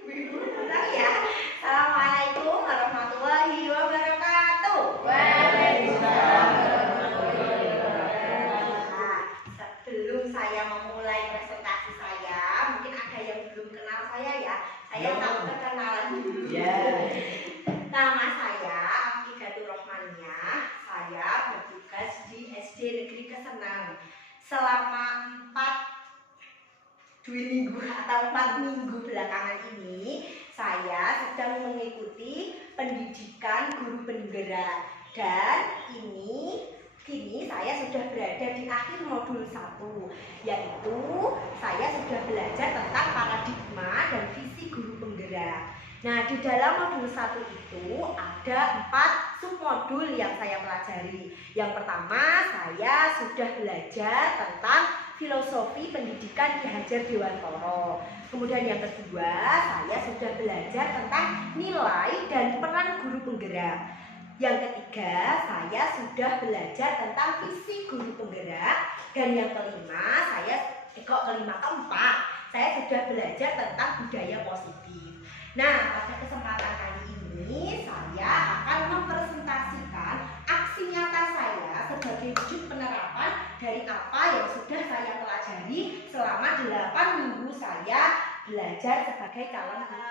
Ya. Assalamualaikum warahmatullahi wabarakatuh. Waalaikumsalam warahmatullahi wabarakatuh. Nah, sebelum saya memulai presentasi saya, mungkin ada yang belum kenal saya ya. Saya tak perkenalan dulu. Nama saya Afiqatur Rohmaniah. Saya bertugas di SD Negeri Kesenang selama 4 minggu belakangan ini. Saya sedang mengikuti pendidikan guru penggerak dan kini saya sudah berada di akhir modul 1, yaitu saya sudah belajar tentang paradigma dan visi guru penggerak. Nah, di dalam modul 1 itu ada 4 submodul yang saya pelajari. Yang pertama, saya sudah belajar tentang filosofi pendidikan Ki Hajar Dewantara. Kemudian yang kedua, saya sudah belajar tentang nilai dan peran guru penggerak. Yang ketiga, saya sudah belajar tentang visi guru penggerak. Dan yang kelima, keempat, saya sudah belajar tentang budaya positif. Nah, pada kesempatan kali ini saya akan mempresentasikan aksi nyata saya sebagai wujud penerapan dari apa yang sudah saya pelajari selama 8 minggu saya belajar sebagai calon guru.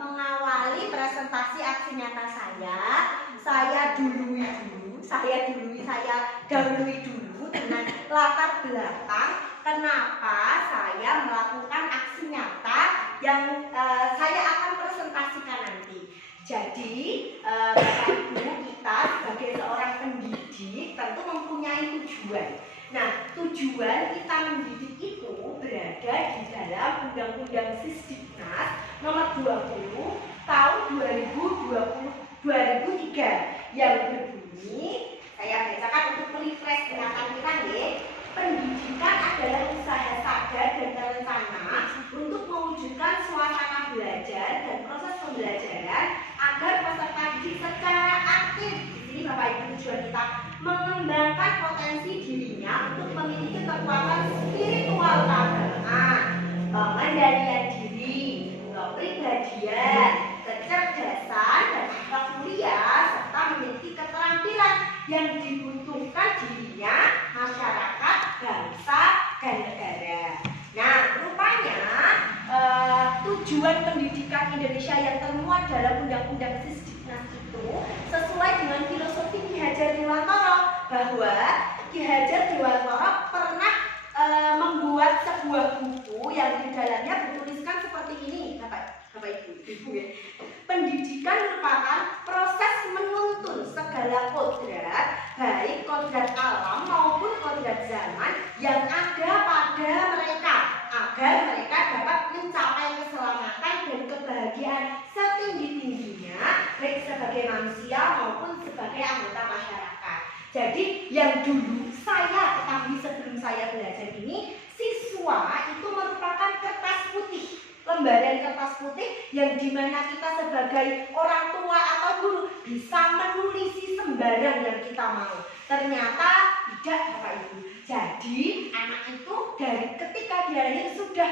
Mengawali presentasi aksi nyata saya dahului dulu dengan latar belakang kenapa saya melakukan aksi nyata yang saya akan presentasikan nanti. Jadi, Bapak Ibu, kita sebagai seorang pendidik tentu mempunyai tujuan. Nah, tujuan kita mendidik itu berada di dalam Undang-Undang Sisdiknas nomor 20 tahun 2003 yang berbunyi, saya bacakan untuk merefresh ingatan kita nih. Pendidikan adalah usaha sadar dan terencana untuk mewujudkan suasana belajar dan proses pembelajaran agar peserta didik secara aktif, di sini Bapak Ibu tujuan kita, mengembangkan potensi dirinya untuk memiliki kekuatan spiritual keagamaan, pengendalian diri, kepribadian, kecerdasan dan akhlak mulia, serta memiliki keterampilan yang dibutuhkan dirinya, masyarakat, bangsa, dan negara. Nah, rupanya tujuan pendidikan Indonesia yang termuat dalam Undang-Undang Sisdiknas itu sesuai dengan filosofi Ki Hajar Dewantara, bahwa Ki Hajar Dewantara pernah membuat sebuah buku yang di dalamnya bertuliskan seperti ini, Bapak Ibu ya. Pendidikan merupakan proses menuntun segala kodrat, baik kodrat alam maupun kodrat zaman yang ada pada mereka, agar mereka dapat mencapai keselamatan dan kebahagiaan setinggi-tingginya, baik sebagai manusia maupun sebagai anggota masyarakat. Jadi yang dulu saya ketahui sebelum saya belajar ini, siswa itu merupakan kertas putih, lembaran kertas putih yang dimana kita sebagai orang tua atau guru bisa menulisi sembarang yang kita mau. Ternyata tidak, Bapak Ibu. Jadi anak itu dari ketika dia lahir sudah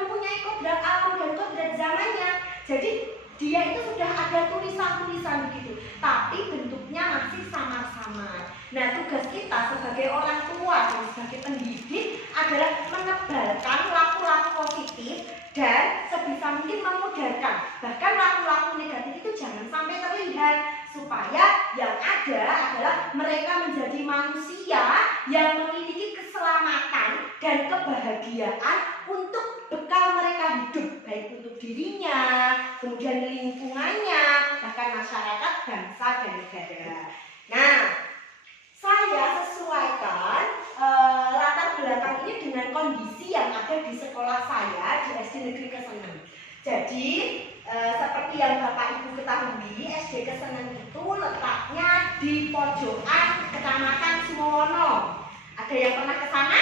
mempunyai kodrat alam dan kodrat zamannya. Jadi dia itu sudah ada tulisan-tulisan begitu, tapi bentuknya masih samar-samar. Nah, tugas kita sebagai orang tua dan sebagai pendidik adalah menebalkan laku-laku positif dan sebisa mungkin memudarkan. Bahkan laku-laku negatif itu jangan sampai terlihat, supaya yang ada adalah mereka menjadi manusia yang memiliki keselamatan dan kebahagiaan untuk bekal mereka hidup, baik untuk dirinya, kemudian lingkungannya, bahkan masyarakat, bangsa, dan negara. Nah, saya sesuaikan latar belakang ini dengan kondisi yang ada di sekolah saya di SD Negeri Kesenang. Jadi seperti yang Bapak Ibu ketahui, SD Kesenang itu letaknya di pojokan Kecamatan Sumowono. Ada yang pernah ke sana?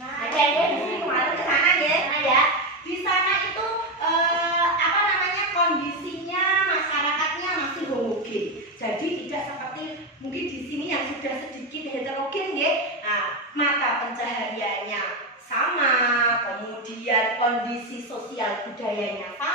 Ada yang di sini kemarin ke sana ya? Di sana itu kondisinya masyarakatnya masih homogen. Jadi tidak seperti mungkin di sini yang sudah sedikit heterogen ya. Nah, mata pencahariannya sama, kemudian kondisi sosial budayanya sama.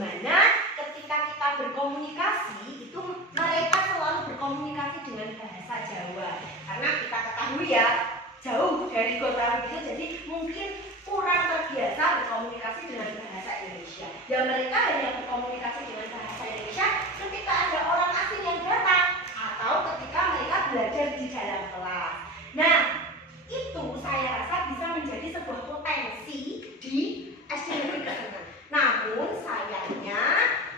dimana ketika kita berkomunikasi itu mereka selalu berkomunikasi dengan bahasa Jawa, karena kita ketahui ya jauh dari kota itu, jadi mungkin kurang terbiasa berkomunikasi dengan bahasa Indonesia. Ya mereka hanya berkomunikasi dengan bahasa Indonesia ketika ada orang asing yang datang atau ketika mereka belajar di dalam kelas. Nah, itu saya rasa bisa menjadi sebuah potensi di SD Negeri Kesenengan. Namun sayangnya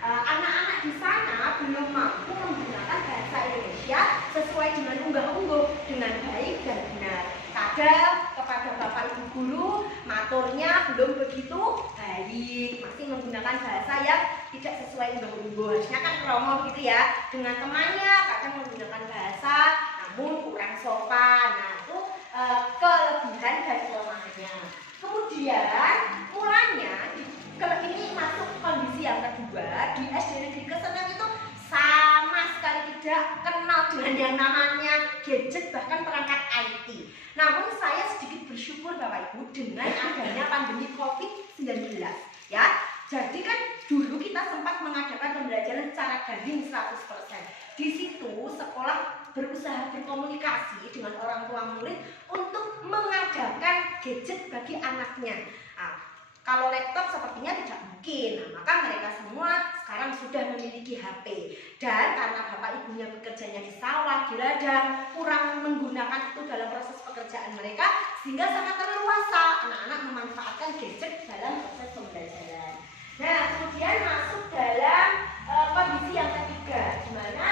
anak-anak di sana belum mampu menggunakan bahasa Indonesia sesuai dengan unggah-ungguh dengan baik dan benar. Kadang kepada Bapak Ibu guru maturnya belum begitu baik, masih menggunakan bahasa yang tidak sesuai unggah-ungguh. Harusnya kan kromo gitu ya, dengan temannya kadang menggunakan bahasa namun kurang sopan. Nah, itu kelebihan dan kelemahannya. Kemudian mulanya ini masuk kondisi yang kedua, di SD Negeri Kesenengan itu sama sekali tidak kenal dengan yang namanya gadget bahkan perangkat IT. Namun saya sedikit bersyukur Bapak Ibu dengan adanya pandemi COVID-19 ya. Jadi kan dulu kita sempat mengadakan pembelajaran secara daring 100%. Di situ sekolah berusaha berkomunikasi dengan orang tua murid untuk mengadakan gadget bagi anaknya. Nah, kalau laptop sepertinya tidak mungkin, nah, maka mereka semua sekarang sudah memiliki HP. Dan karena bapak ibunya bekerjanya di sawah, di ladang, kurang menggunakan itu dalam proses pekerjaan mereka, sehingga sangat terleluasa anak-anak memanfaatkan gadget dalam proses pembelajaran. Nah, kemudian masuk dalam kondisi yang ketiga, di mana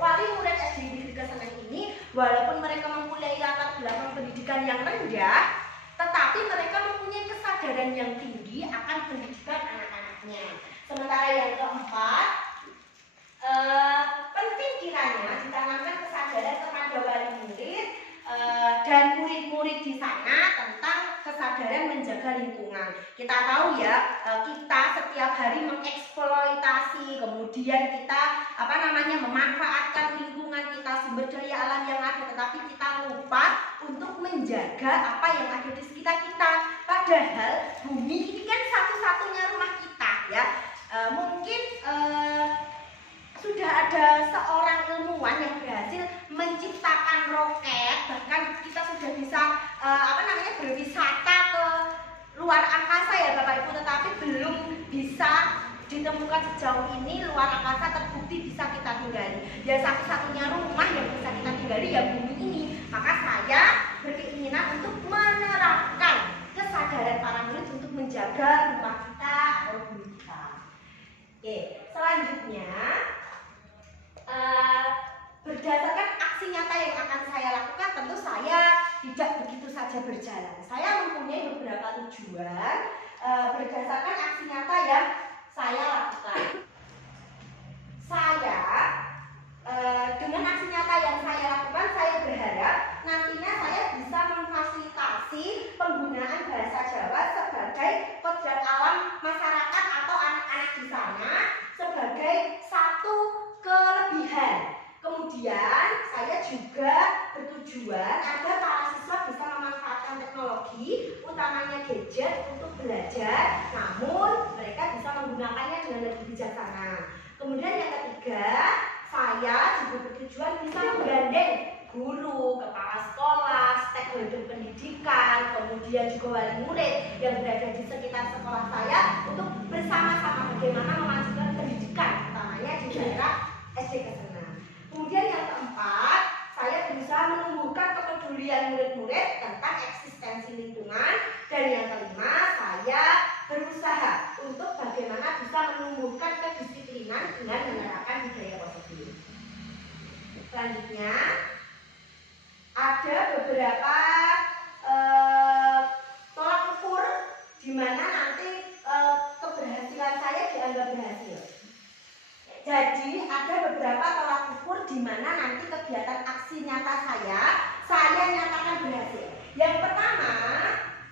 wali murid SD Negeri Kesenengan ini, walaupun mereka mempunyai latar belakang pendidikan yang rendah, tetapi mereka mempunyai kesadaran yang tinggi akan pendidikan anak-anaknya. Sementara yang keempat, penting kiranya ditanamkan kesadaran kepada wali murid dan murid-murid di sana tentang kesadaran menjaga lingkungan. Kita tahu ya, kita setiap hari mengeksploitasi, kemudian kita memanfaatkan lingkungan kita, sumber daya alam yang ada, tetapi kita lupa untuk menjaga apa yang ada di sekitar kita. Padahal bumi ini kan satu-satunya rumah kita ya. Mungkin sudah ada seorang ilmuwan yang berhasil menciptakan roket, bahkan kita sudah bisa berwisata ke luar angkasa ya Bapak Ibu, tetapi belum bisa ditemukan sejauh ini luar angkasa terbukti bisa kita tinggali. Ya satu-satunya rumah yang bisa kita tinggali ya bumi ini. Maka saya berkeinginan untuk menerapkan kesadaran para murid untuk menjaga rumah kita atau bumi kita. Oke, selanjutnya berdasarkan aksi nyata yang akan saya lakukan, tentu saya tidak begitu saja berjalan. Saya mempunyai beberapa tujuan berdasarkan aksi nyata yang saya lakukan. Saya dengan aksi nyata yang saya lakukan, saya berharap nantinya saya bisa memfasilitasi penggunaan bahasa Jawa sebagai kodrat alam masyarakat atau anak-anak di sana sebagai satu kelebihan. Kemudian saya juga bertujuan agar para siswa bisa memanfaatkan teknologi, utamanya gadget untuk belajar, namun mereka bisa menggunakannya dengan lebih bijaksana. Kemudian yang ketiga, saya juga bertujuan bisa menggandeng guru, kepala sekolah, stakeholder pendidikan, kemudian juga wali murid yang berada di sekitar sekolah saya untuk bersama-sama bagaimana memajukan pendidikan, utamanya di daerah SD Kesenengan. Kemudian yang keempat, saya berusaha menumbuhkan kepedulian murid-murid tentang eksistensi lingkungan. Dan yang kelima, saya berusaha untuk bagaimana bisa menumbuhkan kedisiplinan dengan menerapkan budaya positif. Selanjutnya, ada beberapa tolak ukur di mana nanti keberhasilan saya dianggap berhasil. Jadi ada beberapa tolak ukur di mana nanti kegiatan aksi nyata saya nyatakan berhasil. Yang pertama,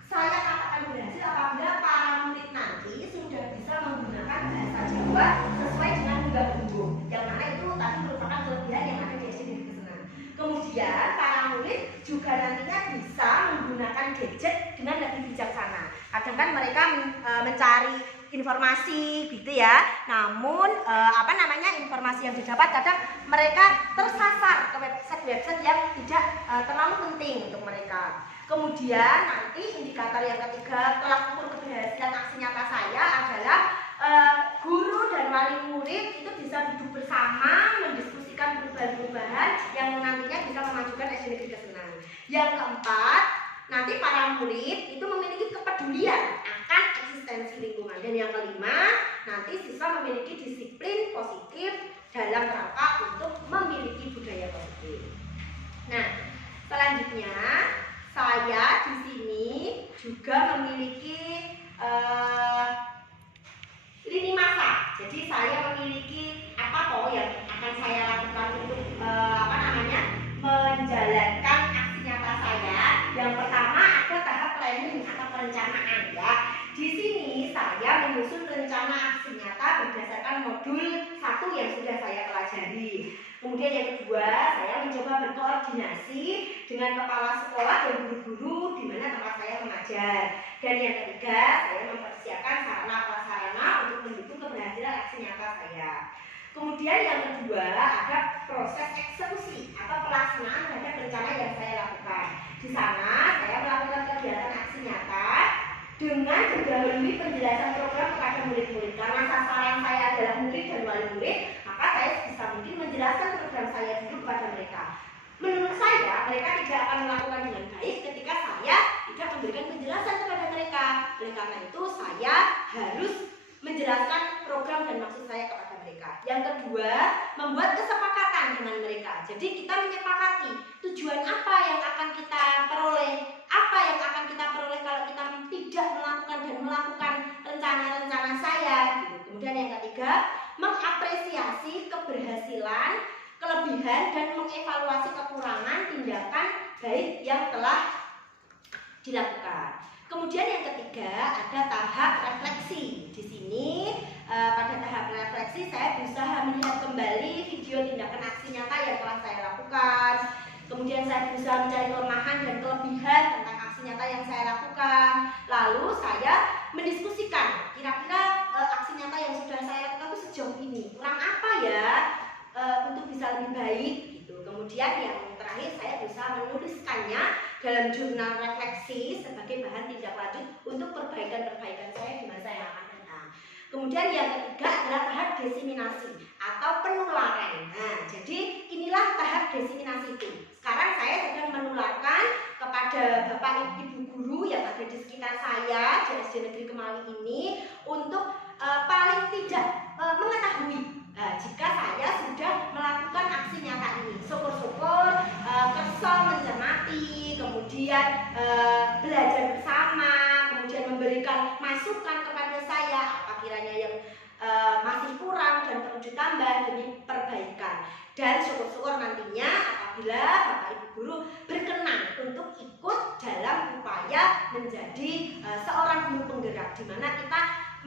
saya katakan berhasil apabila para murid nanti sudah bisa menggunakan bahasa Jawa sesuai dengan unggah-ungguh. Yang mana itu tadi merupakan kelebihan yang ada di SD Negeri Kesenengan. Kemudian para murid juga nantinya bisa menggunakan gadget dengan lebih bijaksana. Kadang kan mereka mencari informasi gitu ya. Namun informasi yang didapat kadang mereka tersasar ke website-website yang tidak terlalu penting untuk mereka. Kemudian nanti indikator yang ketiga tolak ukur keberhasilan aksi nyata saya adalah guru dan wali murid itu bisa duduk bersama mendiskusikan perubahan-perubahan yang nantinya bisa memajukan SD Negeri Kesenang. Yang keempat, nanti para murid itu memiliki kepedulian akan eksistensi lingkungan. Dan yang kelima, nanti siswa memiliki disiplin positif dalam rangka untuk memiliki budaya positif. Nah, selanjutnya saya di sini juga memiliki lini masa. Jadi saya memiliki apa yang akan saya lakukan untuk menjalankan aksi nyata saya. Yang pertama ada tahap planning atau perencanaan ya. Di sini saya menyusun rencana aksi nyata berdasarkan modul 1 yang sudah saya pelajari. Kemudian yang kedua, saya mencoba berkoordinasi dengan kepala sekolah dan guru-guru di mana tempat saya mengajar. Dan yang ketiga, saya mempersiapkan sarana-prasarana untuk mendukung keberhasilan aksi nyata saya. Kemudian yang kedua, ada proses eksekusi atau pelaksanaan terhadap rencana yang saya lakukan. Di sana, saya melakukan kegiatan aksi nyata dengan mendahului penjelasan program kepada murid-murid. Karena sasaran saya adalah murid dan wali murid, maka saya bisa mungkin menjelaskan program saya dulu kepada mereka. Menurut saya, mereka tidak akan melakukan dengan baik ketika saya tidak memberikan penjelasan kepada mereka. Oleh karena itu, saya harus menjelaskan program dan maksud saya kepada mereka. Yang kedua, membuat kesepakatan dengan mereka. Jadi kita menyepakati tujuan apa yang akan kita peroleh, apa yang akan kita peroleh kalau kita tidak melakukan rencana-rencana saya. Gitu. Kemudian yang ketiga, mengapresiasi keberhasilan, kelebihan dan mengevaluasi kekurangan tindakan baik yang telah dilakukan. Kemudian yang ketiga ada tahap refleksi. Di sini pada tahap refleksi saya berusaha melihat kembali video tindakan aksi nyata yang telah saya lakukan. Kemudian saya berusaha mencari kelemahan dan kelebihan tentang aksi nyata yang saya lakukan. Lalu saya mendiskusikan kira-kira aksi nyata yang sudah saya lakukan itu sejauh ini kurang apa ya untuk bisa lebih baik gitu. Kemudian yang terakhir saya berusaha menuliskannya dalam jurnal refleksi sebagai bahan tindak lanjut untuk perbaikan-perbaikan saya di masa yang akan datang. Kemudian yang ketiga adalah tahap diseminasi atau penularan. Nah, jadi inilah tahap diseminasi itu. Sekarang saya sedang menularkan kepada Bapak Ibu guru yang ada di sekitar saya di SD Negeri Kemawi ini untuk paling tidak mengetahui jika saya sudah melakukan aksi nyata ini. Syukur-syukur kerso mencermati, kemudian belajar bersama, kemudian memberikan masukan kepada saya apa kiranya yang masih kurang dan perlu ditambah demi perbaikan. Dan syukur-syukur nantinya apabila Bapak Ibu guru berkenan untuk ikut dalam upaya menjadi seorang guru penggerak, di mana kita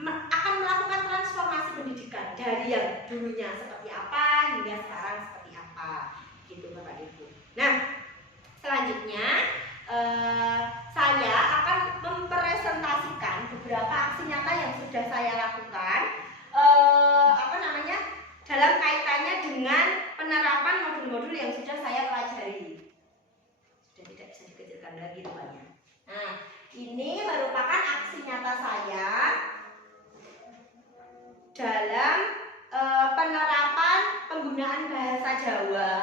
akan melakukan transformasi pendidikan dari yang dulunya seperti apa hingga sekarang seperti apa, gitu Bapak Ibu. Nah, selanjutnya saya akan mempresentasikan beberapa aksi nyata yang sudah saya lakukan dalam kaitannya dengan penerapan modul-modul yang sudah saya pelajari. Sudah tidak bisa dikecilkan lagi rupanya. Nah, ini merupakan aksi nyata saya dalam penerapan penggunaan bahasa Jawa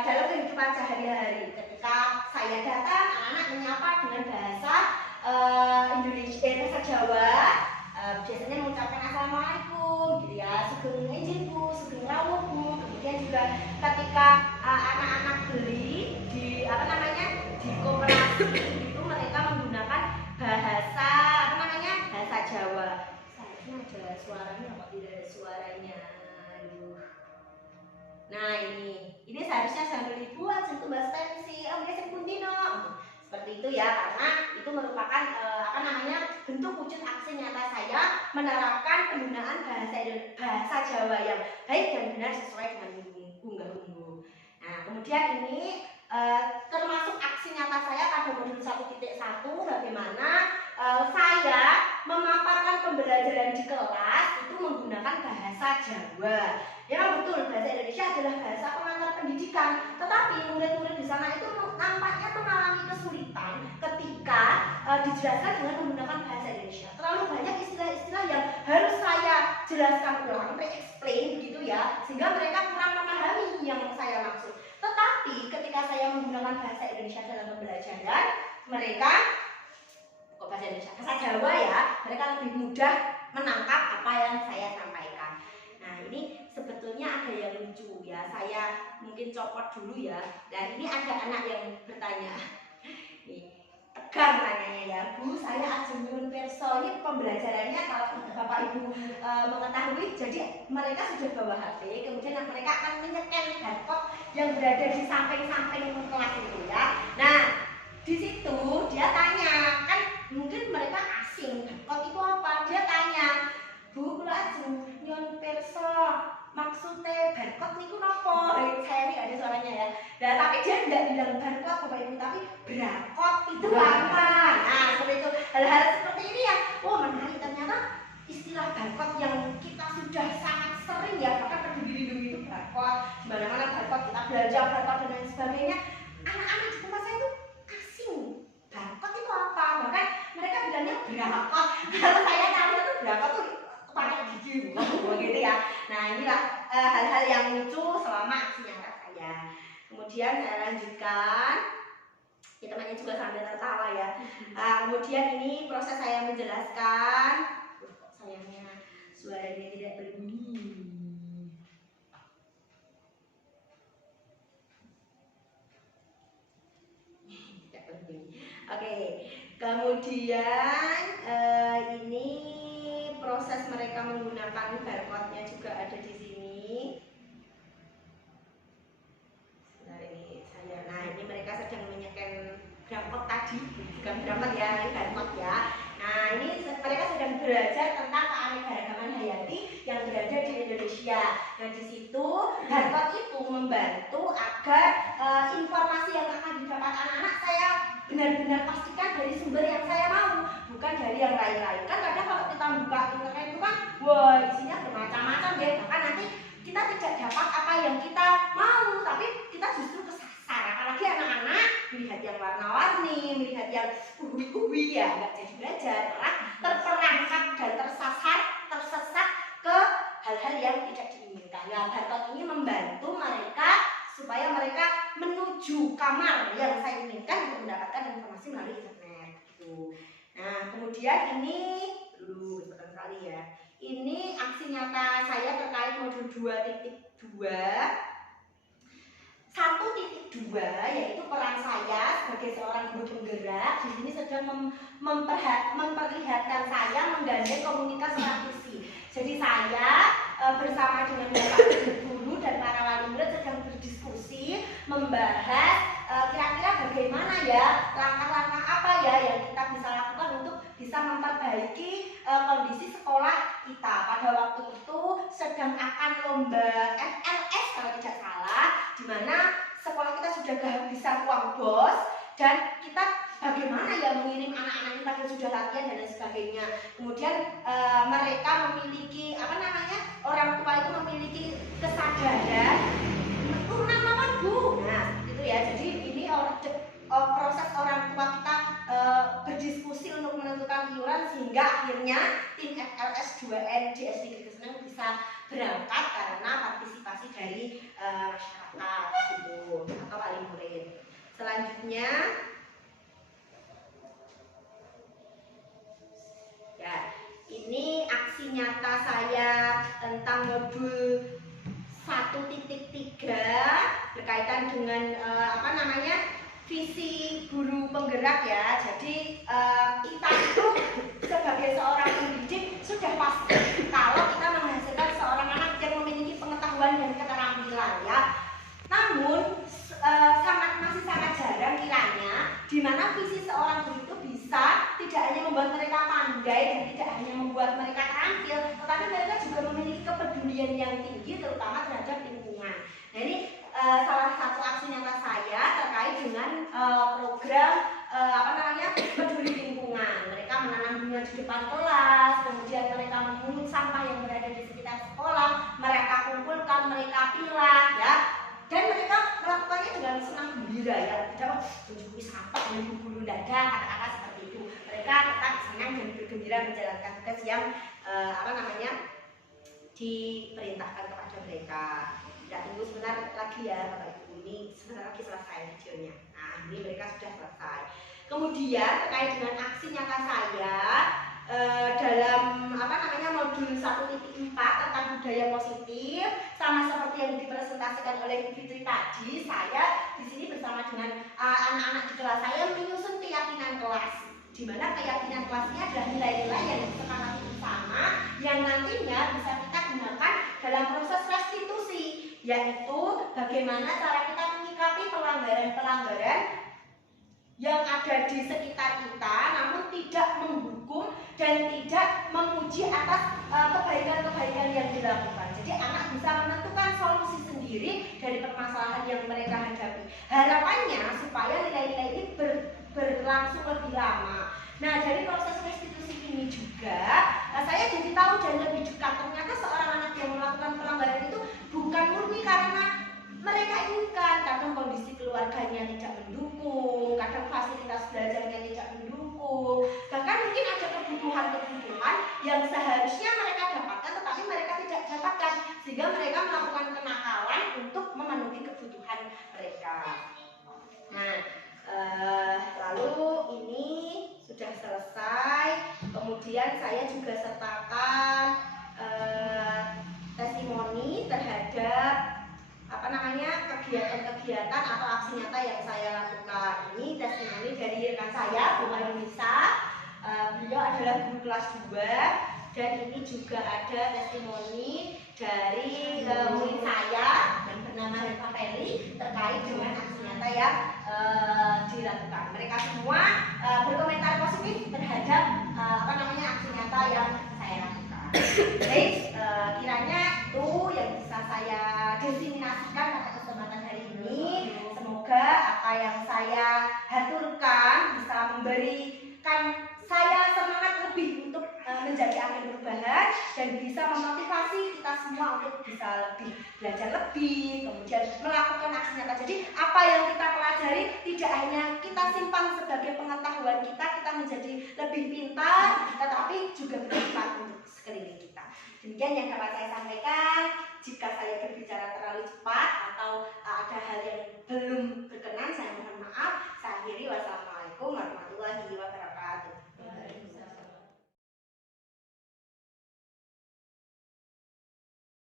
dalam kehidupan sehari-hari. Ketika saya datang, anak-anak menyapa dengan bahasa bahasa Jawa, biasanya mengucapkan assalamualaikum, gitu ya, sugeng izin bu, sugeng rawuh bu. Kemudian juga ketika anak-anak beli di di koperasi itu mereka menggunakan bahasa bahasa Jawa. Seharusnya ada suaranya, kok tidak ada suaranya. Aduh. Nah ini seharusnya sambil dibuat sentuh bahasa pensi, seperti itu ya, karena itu merupakan bentuk wujud aksi nyata saya menerapkan penggunaan bahasa Jawa yang baik dan benar sesuai dengan unggah-ungguh. Nah, kemudian ini termasuk aksi nyata saya pada modul 1.1 bagaimana saya memaparkan pembelajaran di kelas itu menggunakan bahasa Jawa. Ya betul, bahasa Indonesia adalah bahasa pengantar pendidikan. Tetapi murid-murid di sana itu nampaknya mengalami kesulitan ketika dijelaskan dengan menggunakan bahasa Indonesia. Terlalu banyak istilah-istilah yang harus saya jelaskan ulang, explain begitu ya, sehingga mereka kurang memahami yang saya maksud. Tetapi ketika saya menggunakan bahasa Indonesia dalam pembelajaran, mereka bahasa Indonesia, bahasa Jawa ya, mereka lebih mudah menangkap apa yang saya sampaikan. Nah ini sebetulnya ada yang lucu ya, saya mungkin copot dulu ya. Dan ini ada anak yang bertanya, nih, tegang tanyanya ya, Bu, saya ajeng nyuwun pirsa, ini pembelajarannya kalau Bapak Ibu mengetahui, jadi mereka sudah bawa HP, kemudian mereka akan menyekan barcode yang berada di samping-samping kelas itu ya. Nah di situ dia tanya, kan mungkin mereka asing, barcode itu apa? Dia tanya, Bu, kula ajeng nyuwun pirsa, maksudnya barcode niku napa? Saya ini ada suaranya ya. Nah, tapi dia tidak bilang barcode Bapak Ibu, tapi brakot itu apa? Nah, seperti itu. Hal-hal seperti ini ya, oh menarik, ternyata istilah barcode yang kita sudah sangat sering ya, bahkan Peduli Lindungi itu barcode, di mana-mana barcode, kita belanja barcode dan lain sebagainya. Anak-anak di tempat saya itu asing. Barcode itu apa? Bahkan mereka bilangnya brakot. Kalau saya tahu itu brakot tuh pakai gigi begitu ya. Nah inilah hal-hal yang lucu selama aksi nyata saya. Kemudian saya lanjutkan, ya temannya juga sambil tertawa ya. Kemudian ini proses saya menjelaskan. Kok sayangnya suaranya tidak berbunyi. Tidak berbunyi. Oke, kemudian ini proses mereka menggunakan barcode-nya juga ada di sini. Sebentar ini saya. Nah, ini mereka sedang menyekan barcode tadi, bukan barcode ya, ini barcode ya. Nah, ini mereka sedang belajar tentang keanekaragaman hayati yang berada di Indonesia. Nah, di situ barcode itu membantu agar informasi yang akan didapat anak-anak saya benar-benar pastikan dari sumber yang saya mau, bukan dari yang lain-lain. Kan kadang kalau kita buka internet itu kan, wah isinya bermacam-macam ya, bahkan nanti kita tidak dapat apa yang kita mau, tapi kita justru kesasar. Apalagi anak-anak melihat yang warna-warni, melihat yang uwi-uwi ya, nggak jadi belajar, malah terperangkap dan tersesat ke hal-hal yang tidak diinginkan. Nah, barcode ini membantu mereka supaya mereka menuju kamar yang saya inginkan untuk mendapatkan informasi melalui internet gitu. Nah, kemudian ini dulu cepetan sekali ya. Ini aksi nyata saya terkait modul 2.2. 1.2 yaitu peran saya sebagai seorang guru penggerak. Di sini sedang memperlihatkan saya menggandeng komunitas praktisi. Jadi saya bersama dengan Bapak guru dan para wali murid sedang berdiskusi membahas kira-kira bagaimana ya langkah-langkah apa ya yang kita bisa lakukan untuk bisa memperbaiki kondisi sekolah kita. Pada waktu itu sedang akan lomba FLS kalau tidak salah, di mana sekolah kita sudah kehabisan uang bos dan kita bagaimana ya mengirim anak-anak kita yang sudah latihan dan lain sebagainya. Kemudian mereka memiliki orang tua itu memiliki kesadaran turunan lawan Bu. Nah itu ya, jadi ini proses orang tua kita berdiskusi untuk menentukan iuran sehingga akhirnya tim FLS 2N di SD Negeri Seneng bisa berangkat karena partisipasi dari masyarakat gitu atau wali murid. Selanjutnya ya, ini aksi nyata saya tentang modul 1.3 berkaitan dengan visi guru penggerak ya. Jadi kita itu sebagai seorang pendidik sudah pasti kalau kita menghasilkan seorang anak yang memiliki pengetahuan dan keterampilan ya. Namun masih sangat jarang kiranya di mana visi seorang guru itu bisa tidak hanya membuat mereka pandai dan tidak hanya membuat mereka terampil, tetapi mereka juga memiliki kepedulian yang tinggi terutama terhadap lingkungan. Nah ini salah satu aksi nyata saya terkait dengan program peduli lingkungan. Mereka menanam bunga di depan kelas, kemudian tunjuki sampai dengan bulu dada, kata-kata seperti itu. Mereka tetap senang dan bergembira menjalankan tugas yang diperintahkan kepada mereka. Tidak tunggu sebentar lagi ya Bapak Ibu, ini sebentar lagi selesai videonya. Nah ini mereka sudah selesai. Kemudian terkait dengan aksi nyata saya dalam modul 1.4 tentang budaya positif, sama seperti yang dipresentasikan oleh Bu Fitri tadi, saya di sini bersama dengan anak-anak di kelas saya menyusun keyakinan kelas, di mana keyakinan kelasnya adalah nilai-nilai yang disepakati bersama yang nantinya bisa kita gunakan dalam proses restitusi, yaitu bagaimana cara kita menyikapi pelanggaran-pelanggaran yang ada di sekitar kita, namun tidak menghukum dan tidak memuji atas kebaikan-kebaikan yang dilakukan. Jadi anak bisa menentukan solusi sendiri dari permasalahan yang mereka hadapi. Harapannya supaya nilai-nilai ini berlangsung lebih lama. Nah, dari proses restitusi ini juga saya jadi tahu dan lebih dekat, ternyata seorang anak yang melakukan pelanggaran itu bukan murni karena mereka inginkan, kadang kondisi keluarganya tidak mendukung, kadang fasilitas belajarnya tidak mendukung, bahkan mungkin ada kebutuhan-kebutuhan yang seharusnya mereka dapatkan tetapi mereka tidak dapatkan, sehingga mereka melakukan kenakalan untuk memenuhi kebutuhan mereka. Nah, lalu ini sudah selesai. Kemudian saya juga sertakan testimoni terhadap kegiatan-kegiatan atau aksi nyata yang saya lakukan. Ini testimoni dari rekan saya, Bu Marisa. Beliau adalah guru kelas 2, dan ini juga ada testimoni dari murid saya yang bernama Reva Feli terkait dengan aksi nyata yang dilakukan. Mereka semua berkomentar positif terhadap aksi nyata yang saya lakukan. Baik, kiranya itu yang bisa saya diseminasikan pada kesempatan hari ini. Semoga apa yang saya haturkan bisa memberikan saya semangat lebih untuk menjadi agen perubahan dan bisa memotivasi kita semua untuk bisa lebih belajar lebih, kemudian melakukan aksi nyata. Jadi apa yang kita pelajari tidak hanya kita simpan sebagai pengetahuan kita menjadi lebih pintar, tetapi juga bermanfaat untuk sekeliling kita. Demikian yang dapat saya sampaikan. Jika saya berbicara terlalu cepat atau ada hal yang belum berkenan, saya mohon maaf. Saya akhiri. Wassalamualaikum.